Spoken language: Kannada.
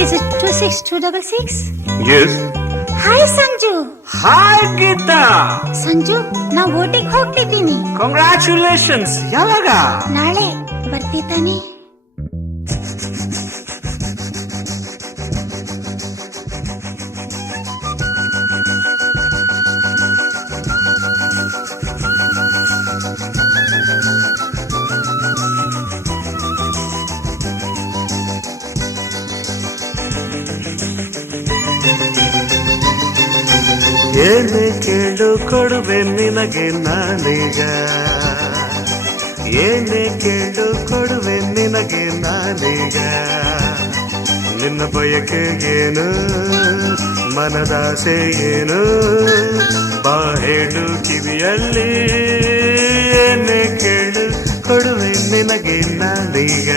Is it 26266? Yes. Hi Sanju. Hi Geeta. Sanju, ನಾ ಓಟಿಗೆ ಹೋಗ್ತಿದ್ದೀನಿ. ಕಂಗ್ರ್ಯಾಚುಲೇಷನ್ಸ್. ಯಾವಾಗ? ನಾಳೆ ಬರ್ತಿದ್ದಾನೆ. ಏನೇ ಕೇಳು ಕೊಡುವೆ ನಿನಗೆ ನಾನೀಗ, ಏನೇ ಕೇಳು ಕೊಡುವೆ ನಿನಗೆ ನಾನೀಗ. ನಿನ್ನ ಬಯಕೆ ಏನು, ಮನದಾಸೆ ಏನು, ಬಾ ಹೇಳು ಕಿವಿಯಲ್ಲಿ. ಏನೇ ಕೇಳು ಕೊಡುವೆ ನಿನಗೆ ನಾನೀಗ.